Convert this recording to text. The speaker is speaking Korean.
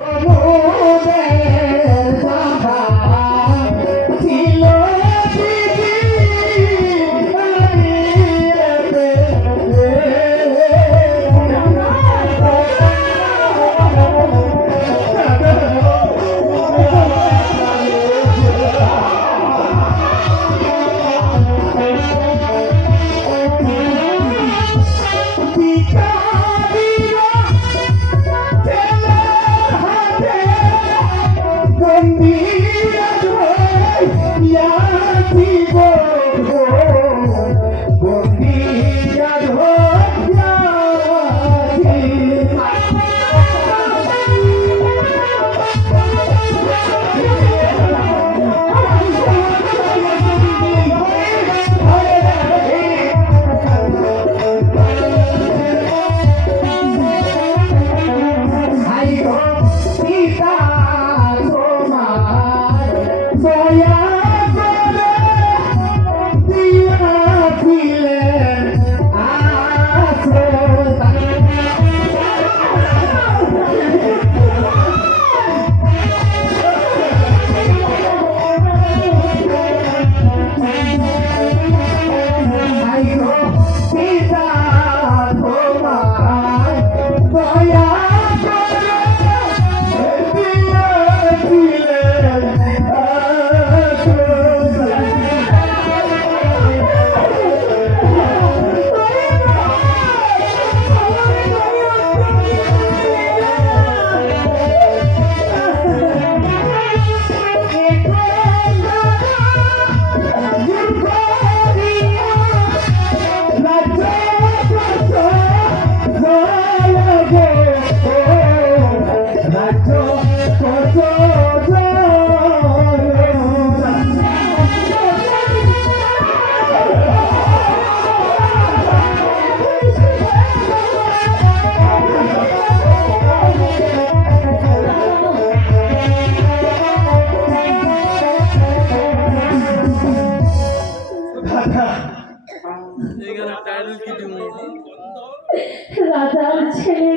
এখানে দিব রাজার ছেলে